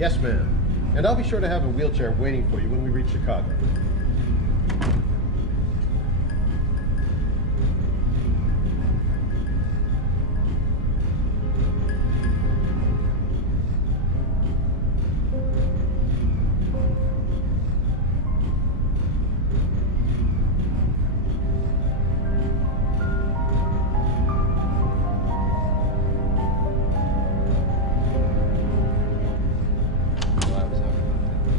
Yes, ma'am. And I'll be sure to have a wheelchair waiting for you when we reach Chicago.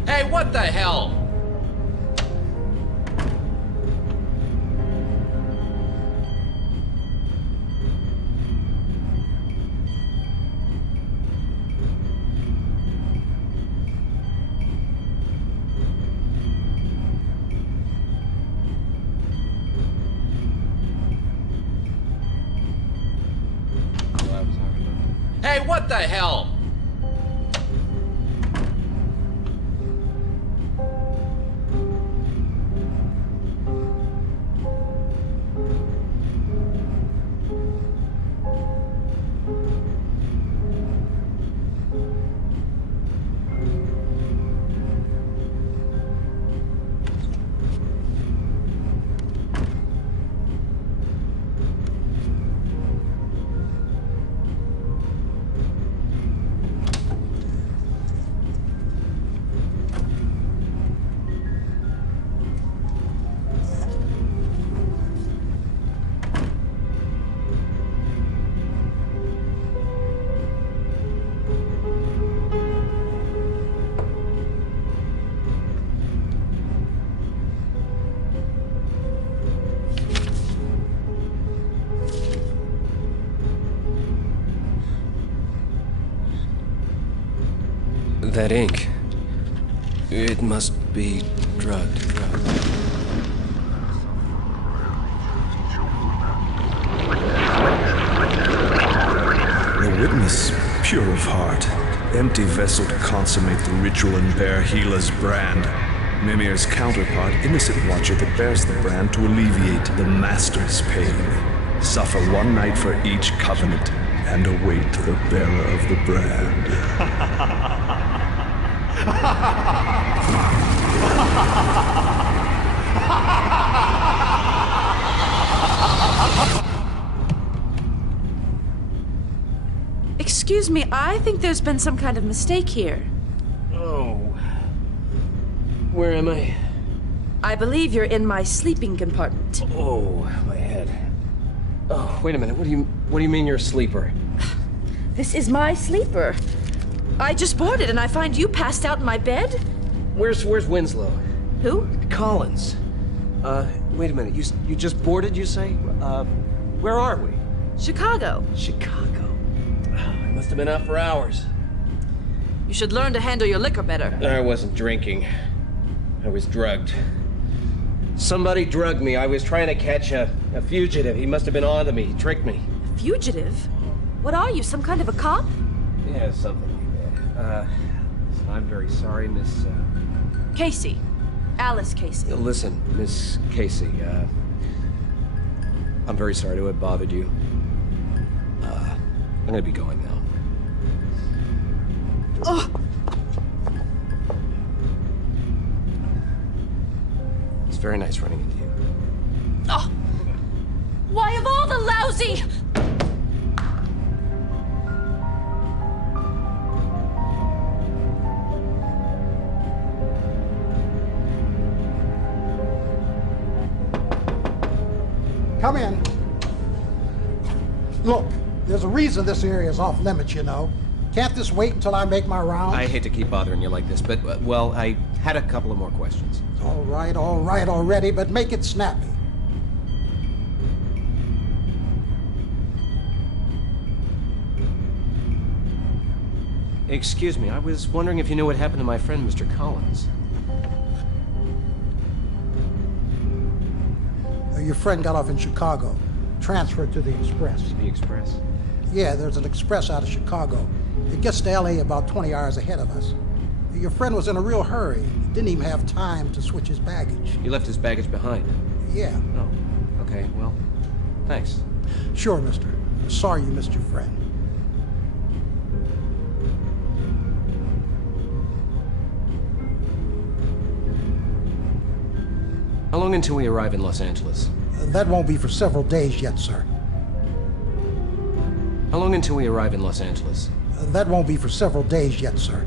Hey, what the hell? Hey, what the hell? That ink. It must be drugged. The witness, pure of heart, empty vessel to consummate the ritual and bear Gila's brand. Mimir's counterpart, innocent watcher that bears the brand to alleviate the master's pain. Suffer one night for each covenant, and await the bearer of the brand. Excuse me, I think there's been some kind of mistake here. Oh. Where am I? I believe you're in my sleeping compartment. Oh, my head. Oh, wait a minute. What do you mean you're a sleeper? This is my sleeper. I just boarded and I find you passed out in my bed? Where's Winslow? Who? Collins. Wait a minute. You just boarded, you say? Where are we? Chicago. Chicago. I must have been out for hours. You should learn to handle your liquor better. I wasn't drinking. I was drugged. Somebody drugged me. I was trying to catch a fugitive. He must have been onto me. He tricked me. A fugitive? What are you, some kind of a cop? Yeah, something like that. I'm very sorry, Miss... Casey. Alice Casey. Listen, Miss Casey, I'm very sorry to have bothered you. I'm gonna be going now. Oh! It's very nice running into you. Oh! Why of all the lousy... Come in. Look, there's a reason this area is off limits, you know. Can't this wait until I make my rounds? I hate to keep bothering you like this, but, well, I had a couple of more questions. All right already, but make it snappy. Excuse me, I was wondering if you knew what happened to my friend, Mr. Collins. Your friend got off in Chicago, transferred to the Express. The Express? Yeah, there's an express out of Chicago. It gets to L.A. about 20 hours ahead of us. Your friend was in a real hurry. Didn't even have time to switch his baggage. He left his baggage behind? Yeah. Oh, okay, well, thanks. Sure, mister. Sorry you missed your friend. How long until we arrive in Los Angeles? That won't be for several days yet, sir. How long until we arrive in Los Angeles? That won't be for several days yet, sir.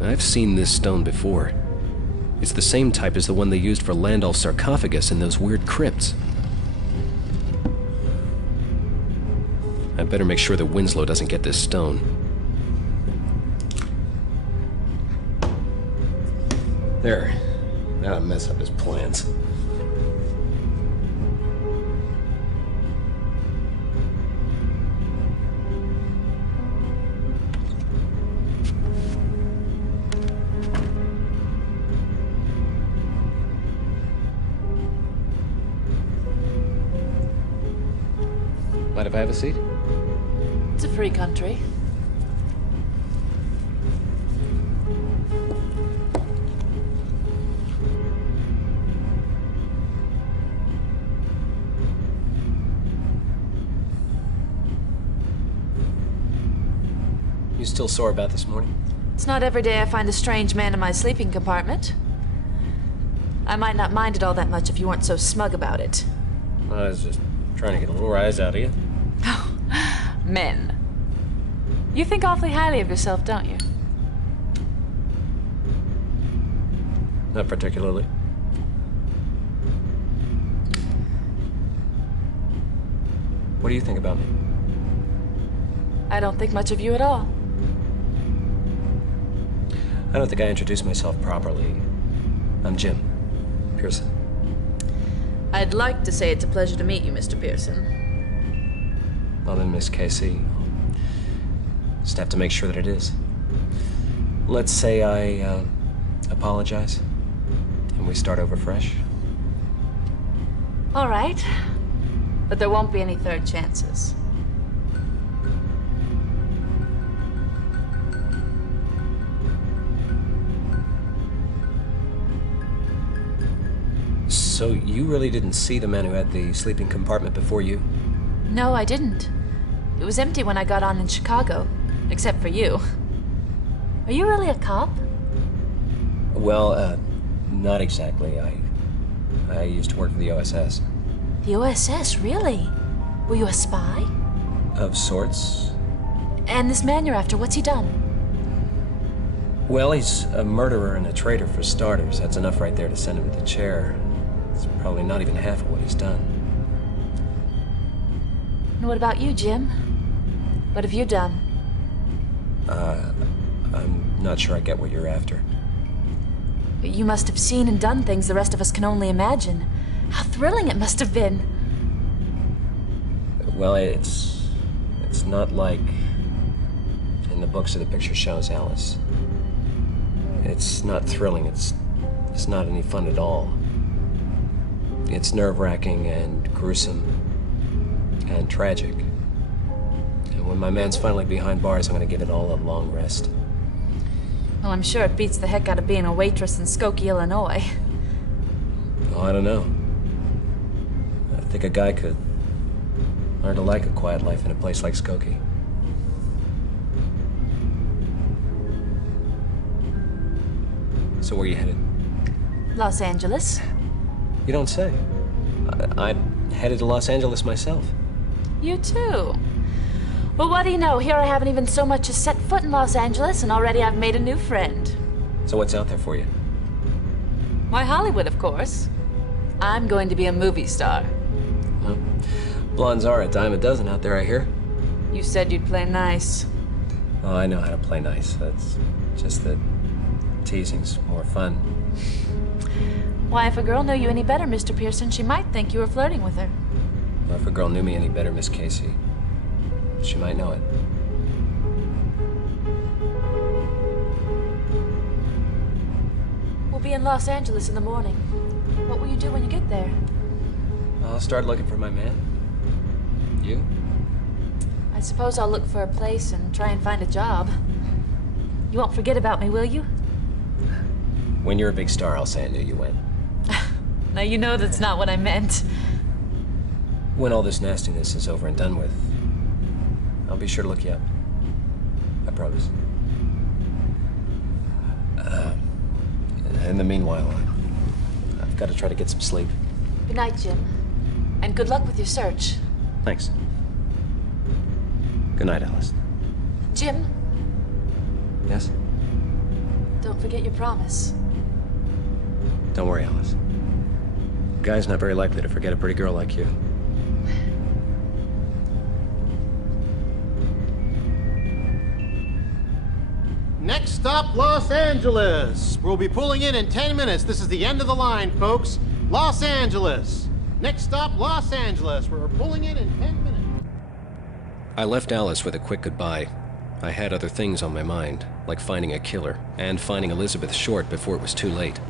I've seen this stone before. It's the same type as the one they used for Landolf's sarcophagus in those weird crypts. I'd better make sure that Winslow doesn't get this stone. There. That'll mess up his plans. Mind if I have a seat? It's a free country. You still sore about this morning? It's not every day I find a strange man in my sleeping compartment. I might not mind it all that much if you weren't so smug about it. I was just trying to get a little rise out of you. Men. You think awfully highly of yourself, don't you? Not particularly. What do you think about me? I don't think much of you at all. I don't think I introduced myself properly. I'm Jim Pearson. I'd like to say it's a pleasure to meet you, Mr. Pearson. Well then, Miss Casey, just have to make sure that it is. Let's say I apologize, and we start over fresh. All right. But there won't be any third chances. So you really didn't see the man who had the sleeping compartment before you? No, I didn't. It was empty when I got on in Chicago, except for you. Are you really a cop? Well, not exactly. I used to work for the OSS. The OSS, really? Were you a spy? Of sorts. And this man you're after, what's he done? Well, he's a murderer and a traitor for starters. That's enough right there to send him to the chair. It's probably not even half of what he's done. And what about you, Jim? What have you done? I'm not sure I get what you're after. You must have seen and done things the rest of us can only imagine. How thrilling it must have been. Well, it's not like in the books or the picture shows, Alice. It's not thrilling. It's not any fun at all. It's nerve-wracking and gruesome and tragic. And when my man's finally behind bars, I'm gonna give it all a long rest. Well, I'm sure it beats the heck out of being a waitress in Skokie, Illinois. Oh, I don't know. I think a guy could learn to like a quiet life in a place like Skokie. So where are you headed? Los Angeles. You don't say. I'm headed to Los Angeles myself. You too. Well, what do you know? Here I haven't even so much as set foot in Los Angeles, and already I've made a new friend. So what's out there for you? Why, Hollywood, of course. I'm going to be a movie star. Well, blondes are a dime a dozen out there, I hear. You said you'd play nice. Oh, I know how to play nice. That's just that teasing's more fun. Why, if a girl knew you any better, Mr. Pearson, she might think you were flirting with her. Or if a girl knew me any better, Miss Casey, she might know it. We'll be in Los Angeles in the morning. What will you do when you get there? I'll start looking for my man. You? I suppose I'll look for a place and try and find a job. You won't forget about me, will you? When you're a big star, I'll say I knew you went. Now, you know that's not what I meant. When all this nastiness is over and done with, I'll be sure to look you up. I promise. In the meanwhile, I've got to try to get some sleep. Good night, Jim. And good luck with your search. Thanks. Good night, Alice. Jim, Yes? don't forget your promise. Don't worry, Alice. A guy's not very likely to forget a pretty girl like you. Next stop, Los Angeles. We'll be pulling in 10 minutes. This is the end of the line, folks. Los Angeles. Next stop, Los Angeles. We're pulling in 10 minutes. I left Alice with a quick goodbye. I had other things on my mind, like finding a killer and finding Elizabeth Short before it was too late.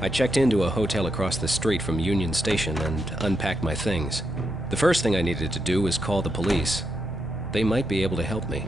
I checked into a hotel across the street from Union Station and unpacked my things. The first thing I needed to do was call the police. They might be able to help me.